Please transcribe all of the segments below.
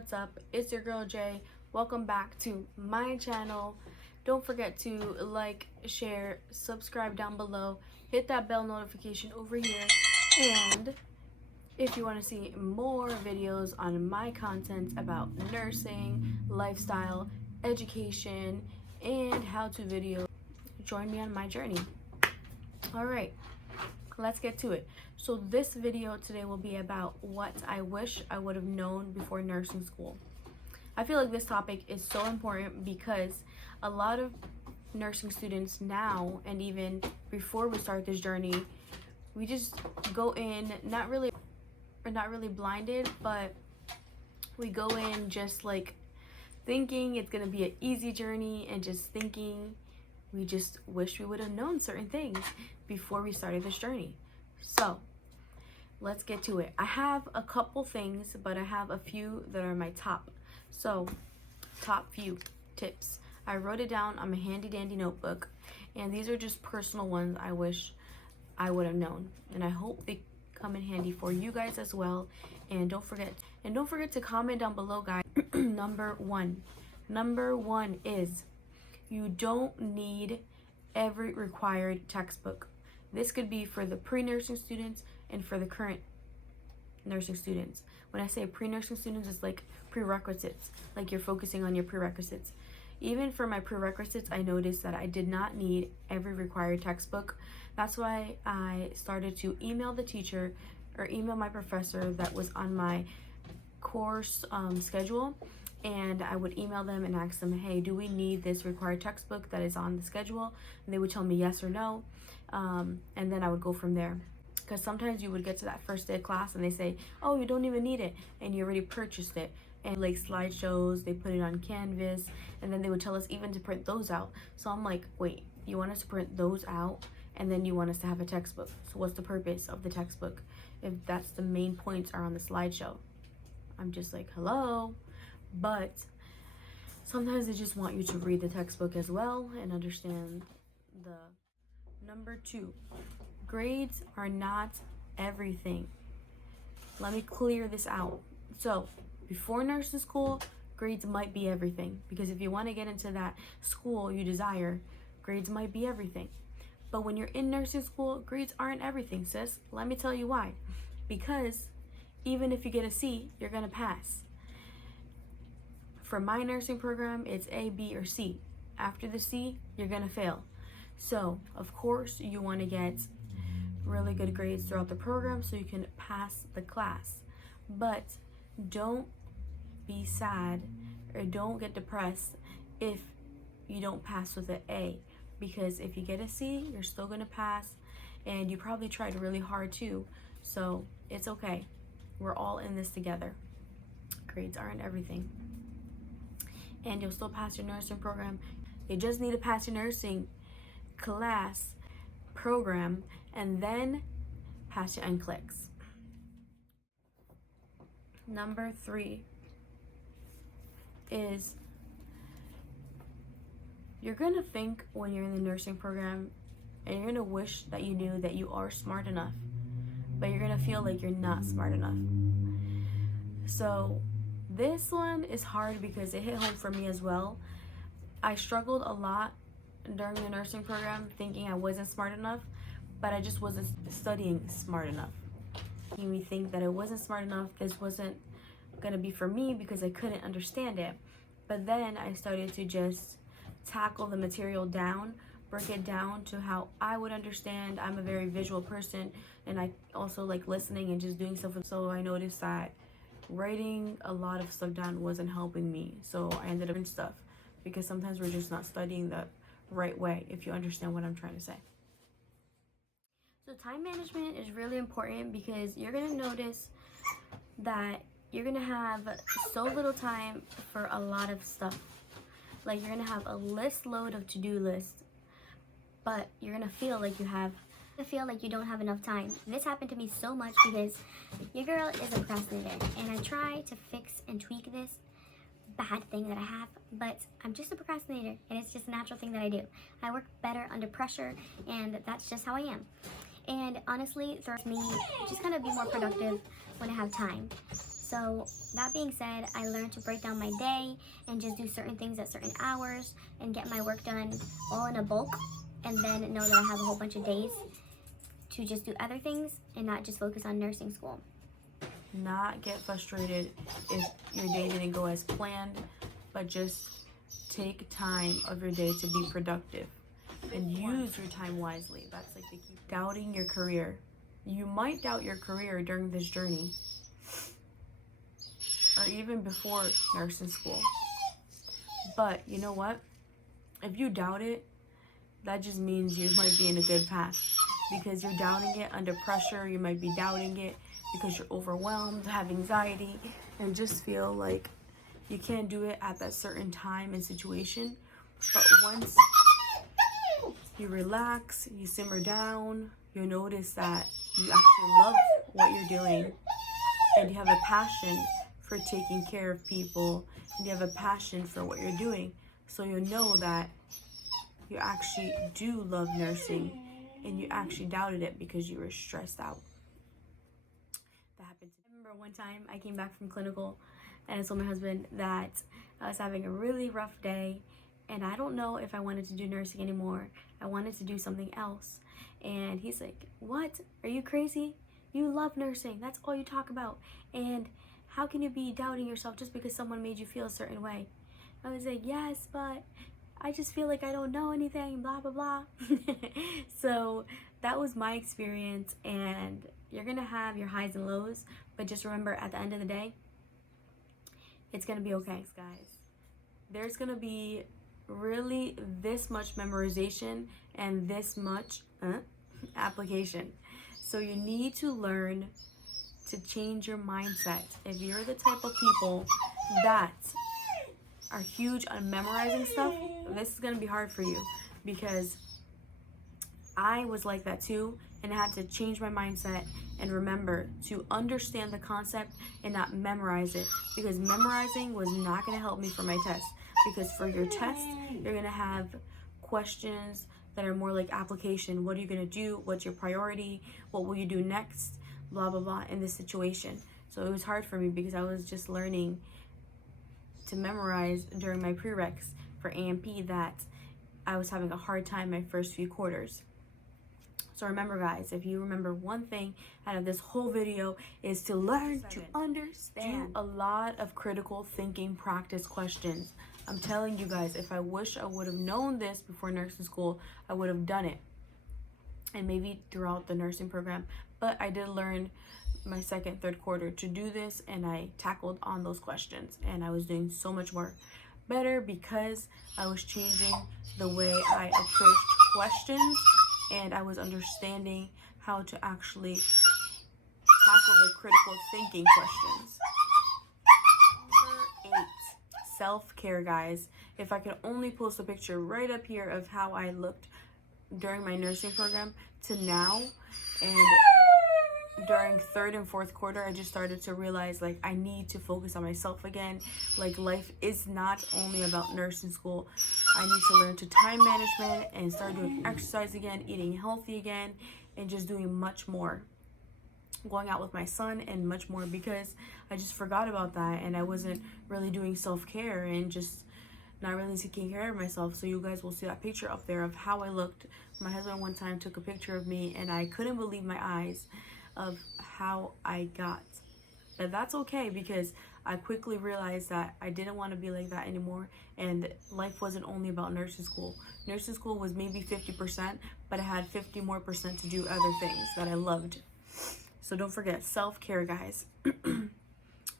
what's up? It's your girl Jay. Welcome back to my channel. Don't forget to like, share, subscribe down below, hit that bell notification over here, and if you want to see more videos on my content about nursing, lifestyle, education, and how-to videos, join me on my journey. Alright, let's get to it. So this video today will be about what I wish I would have known before nursing school. I feel like this topic is so important because a lot of nursing students now, and even before we start this journey, we just go in not really blinded, but we go in just like thinking it's gonna be an easy journey, and just thinking we just wish we would have known certain things before we started this journey. So let's get to it. I have a couple things, but I have a few that are my top. So top few tips. I wrote it down on my handy dandy notebook, and these are just personal ones I wish I would have known, and I hope they come in handy for you guys as well. And don't forget to comment down below, guys. Number one is you don't need every required textbook. This could be for the pre-nursing students and for the current nursing students. When I say pre-nursing students, it's like prerequisites, like you're focusing on your prerequisites. Even for my prerequisites, I noticed that I did not need every required textbook. That's why I started to email the teacher or email my professor that was on my course schedule, and I would email them and ask them, hey, do we need this required textbook that is on the schedule? And they would tell me yes or no, and then I would go from there. Because sometimes you would get to that first day of class and they say, oh, you don't even need it, and you already purchased it. And like slideshows, they put it on Canvas, and then they would tell us even to print those out. So I'm like, wait, you want us to print those out, and then you want us to have a textbook? So what's the purpose of the textbook if that's the main points are on the slideshow? I'm just like, hello. But sometimes they just want you to read the textbook as well and understand the. Number two, grades are not everything. Let me clear this out. So before nursing school, grades might be everything, because if you want to get into that school you desire, grades might be everything. But when you're in nursing school, grades aren't everything, sis. Let me tell you why. Because even if you get a C, you're gonna pass. For my nursing program, it's A, B, or C. After the C, you're gonna fail. So of course you want to get really good grades throughout the program so you can pass the class. But don't be sad or don't get depressed if you don't pass with an A, because if you get a C, you're still gonna pass, and you probably tried really hard too. So it's okay. We're all in this together. Grades aren't everything. And you'll still pass your nursing program. You just need to pass your nursing class program and then pass your NCLEX. Number three is you're gonna think when you're in the nursing program, and you're gonna wish that you knew that you are smart enough, but you're gonna feel like you're not smart enough. So this one is hard because it hit home for me as well. I struggled a lot during the nursing program thinking I wasn't smart enough, but I just wasn't studying smart enough. Making me think that I wasn't smart enough, this wasn't gonna be for me because I couldn't understand it. But then I started to just tackle the material down, break it down to how I would understand. I'm a very visual person, and I also like listening and just doing stuff. So I noticed that writing a lot of stuff down wasn't helping me, so I ended up doing stuff, because sometimes we're just not studying the right way, if you understand what I'm trying to say. So time management is really important, because you're gonna notice that you're gonna have so little time for a lot of stuff. Like you're gonna have a list load of to-do lists, but you're gonna feel like you don't have enough time. This happened to me so much because your girl is a procrastinator, and I try to fix and tweak this bad thing that I have, but I'm just a procrastinator, and it's just a natural thing that I do. I work better under pressure, and that's just how I am. And honestly, it throws me just kind of be more productive when I have time. So that being said, I learned to break down my day and just do certain things at certain hours and get my work done all in a bulk, and then know that I have a whole bunch of days to just do other things and not just focus on nursing school. Not get frustrated if your day didn't go as planned, but just take time of your day to be productive and use your time wisely. That's like the key. Doubting your career. You might doubt your career during this journey, or even before nursing school. But you know what? If you doubt it, that just means you might be in a good path, because you're doubting it under pressure. You might be doubting it because you're overwhelmed, have anxiety, and just feel like you can't do it at that certain time and situation. But once you relax, you simmer down, you'll notice that you actually love what you're doing, and you have a passion for taking care of people, and you have a passion for what you're doing. So you'll know that you actually do love nursing, and you actually doubted it because you were stressed out. That happened. I remember one time I came back from clinical and I told my husband that I was having a really rough day and I don't know if I wanted to do nursing anymore. I wanted to do something else. And he's like, "What? Are you crazy? You love nursing. That's all you talk about. And how can you be doubting yourself just because someone made you feel a certain way?" I was like, "Yes, but I just feel like I don't know anything, blah, blah, blah." So that was my experience, and you're gonna have your highs and lows, but just remember, at the end of the day, it's gonna be okay, guys. There's gonna be really this much memorization and this much application. So you need to learn to change your mindset. If you're the type of people that are huge on memorizing stuff, this is gonna be hard for you, because I was like that too, and I had to change my mindset and remember to understand the concept and not memorize it, because memorizing was not gonna help me for my test. Because for your test, you're gonna have questions that are more like application. What are you gonna do? What's your priority? What will you do next? Blah, blah, blah in this situation. So it was hard for me because I was just learning to memorize during my prereqs for A&P that I was having a hard time my first few quarters. So remember, guys, if you remember one thing out of this whole video, is to learn to understand. Do a lot of critical thinking practice questions. I'm telling you guys, if I wish I would have known this before nursing school, I would have done it. And maybe throughout the nursing program. But I did learn my second, third quarter to do this, and I tackled on those questions, and I was doing so much more better because I was changing the way I approached questions, and I was understanding how to actually tackle the critical thinking questions. Number 8, self-care, guys. If I could only post a picture right up here of how I looked during my nursing program to now, and during third and fourth quarter, I just started to realize, like, I need to focus on myself again. Like, life is not only about nursing school. I need to learn to time management and start doing exercise again, eating healthy again, and just doing much more. Going out with my son and much more, because I just forgot about that, and I wasn't really doing self-care and just not really taking care of myself. So you guys will see that picture up there of how I looked. My husband one time took a picture of me, and I couldn't believe my eyes of how I got. But that's okay, because I quickly realized that I didn't want to be like that anymore, and life wasn't only about nursing school. Nursing school was maybe 50%, but I had 50% more to do other things that I loved. So don't forget self-care, guys.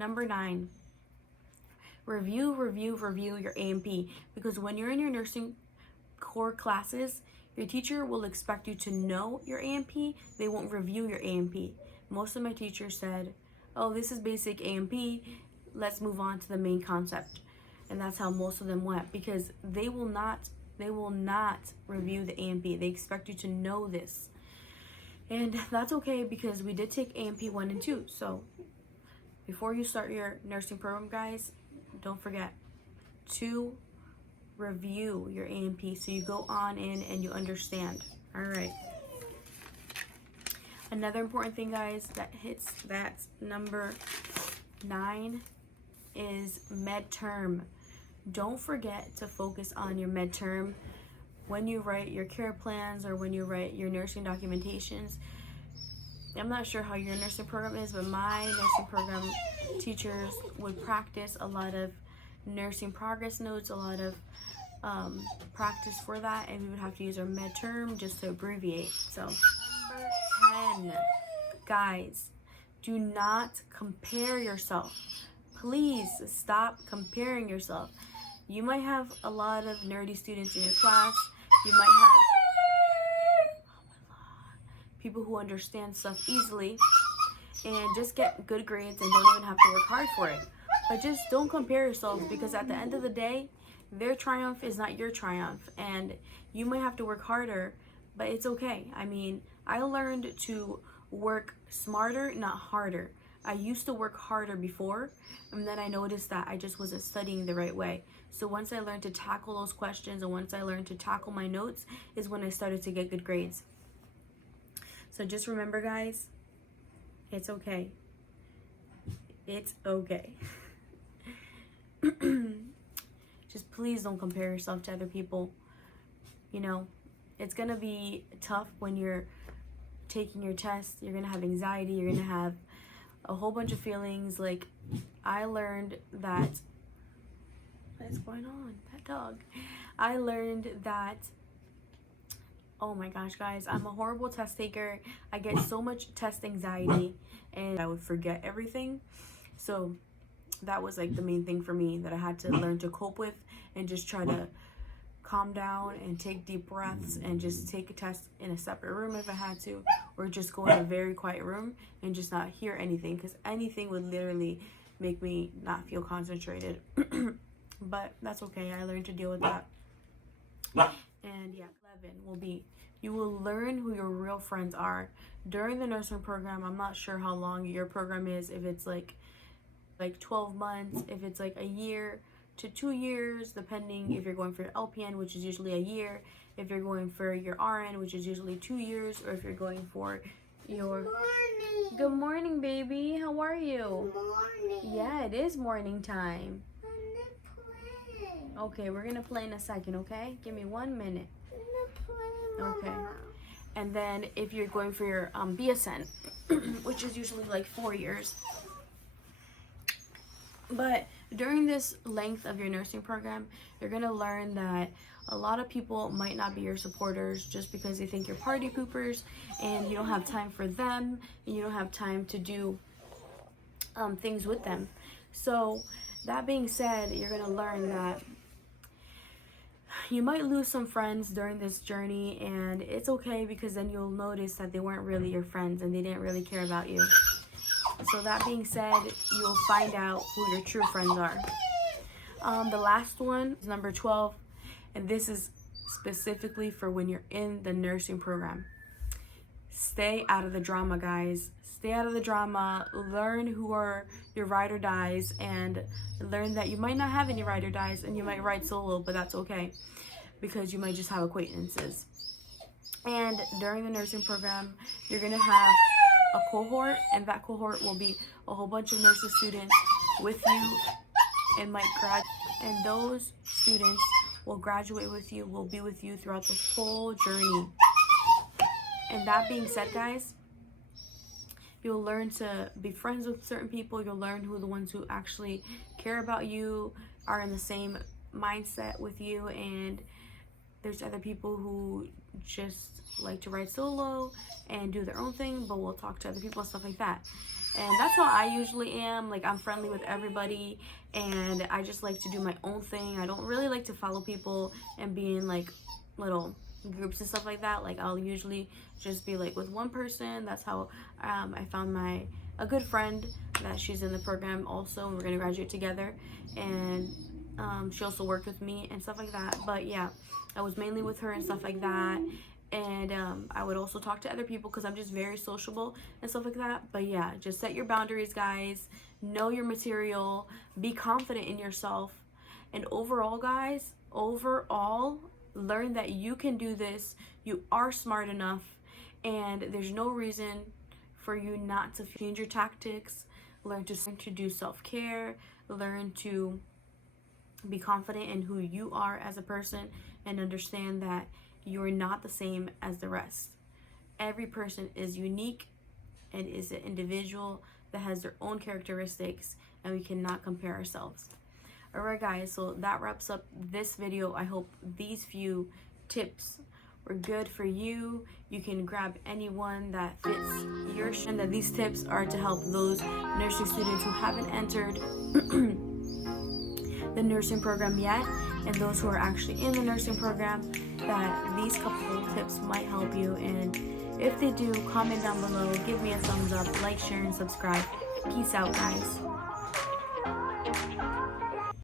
Number 9, review your A&P, because when you're in your nursing core classes, your teacher will expect you to know your A&P. They won't review your A&P. Most of my teachers said, "Oh, this is basic A&P. Let's move on to the main concept." And that's how most of them went, because they will not review the A&P. They expect you to know this. And that's okay, because we did take A&P 1 and 2. So before you start your nursing program, guys, don't forget to review your A&P so you go on in and you understand. All right. Another important thing, guys, that's number 9 is midterm. Don't forget to focus on your midterm when you write your care plans or when you write your nursing documentations. I'm not sure how your nursing program is, but my nursing program teachers would practice a lot of nursing progress notes, a lot of practice for that, and we would have to use our midterm just to abbreviate. So number 10, guys, do not compare yourself. Please stop comparing yourself. You might have a lot of nerdy students in your class. You might have people who understand stuff easily and just get good grades and don't even have to work hard for it. But just don't compare yourselves, because at the end of the day, their triumph is not your triumph, and you might have to work harder, but it's okay. I mean, I learned to work smarter, not harder. I used to work harder before, and then I noticed that I just wasn't studying the right way. So once I learned to tackle those questions and once I learned to tackle my notes is when I started to get good grades. So just remember, guys, it's okay. It's okay. Just please don't compare yourself to other people. You know, it's gonna be tough when you're taking your test. You're gonna have anxiety. You're gonna have a whole bunch of feelings. Like, I learned that, what is going on? That dog. I learned that, oh my gosh, guys, I'm a horrible test taker. I get so much test anxiety and I would forget everything. So that was like the main thing for me that I had to learn to cope with, and just try to calm down and take deep breaths and just take a test in a separate room if I had to, or just go in a very quiet room and just not hear anything, because anything would literally make me not feel concentrated. But that's okay. I learned to deal with that. And yeah, 11 will be, you will learn who your real friends are during the nursing program. I'm not sure how long your program is, if it's like 12 months, if it's like a year to 2 years, depending if you're going for your LPN, which is usually a year, if you're going for your RN, which is usually 2 years, or if you're going for your... Morning. Good morning, baby. How are you? Morning. Yeah, it is morning time. I'm gonna play. Okay, we're gonna play in a second, okay? Give me 1 minute. I'm gonna play, Okay. Mama. And then if you're going for your BSN, which is usually like 4 years. But during this length of your nursing program, you're going to learn that a lot of people might not be your supporters just because they think you're party poopers and you don't have time for them and you don't have time to do things with them. So that being said, you're going to learn that you might lose some friends during this journey, and it's okay, because then you'll notice that they weren't really your friends and they didn't really care about you. So that being said, you'll find out who your true friends are. The last one is number 12, and this is specifically for when you're in the nursing program. Stay out of the drama, guys. Stay out of the drama. Learn who are your ride or dies, and learn that you might not have any ride or dies and you might ride solo, but that's okay, because you might just have acquaintances. And during the nursing program, you're gonna have a cohort, and that cohort will be a whole bunch of nursing students with you and might graduate, and those students will graduate with you, will be with you throughout the whole journey. And that being said, guys, you'll learn to be friends with certain people. You'll learn who the ones who actually care about you, are in the same mindset with you, and there's other people who just like to ride solo and do their own thing, but will talk to other people and stuff like that. And that's how I usually am. Like, I'm friendly with everybody and I just like to do my own thing. I don't really like to follow people and be in like little groups and stuff like that. Like, I'll usually just be like with one person. That's how I found a good friend that she's in the program also, and we're gonna graduate together, and she also worked with me and stuff like that. But yeah, I was mainly with her and stuff like that. And I would also talk to other people because I'm just very sociable and stuff like that. But yeah, just set your boundaries, guys. Know your material. Be confident in yourself. And overall, guys, learn that you can do this. You are smart enough. And there's no reason for you not to change your tactics. learn to do self-care, learn to be confident in who you are as a person, and understand that you're not the same as the rest. Every person is unique and is an individual that has their own characteristics, and we cannot compare ourselves. Alright guys, so that wraps up this video. I hope these few tips were good for you. You can grab anyone that fits your and that these tips are to help those nursing students who haven't entered the nursing program yet, and those who are actually in the nursing program, that these couple of tips might help you. And if they do, comment down below, give me a thumbs up, like, share, and subscribe. Peace out, guys.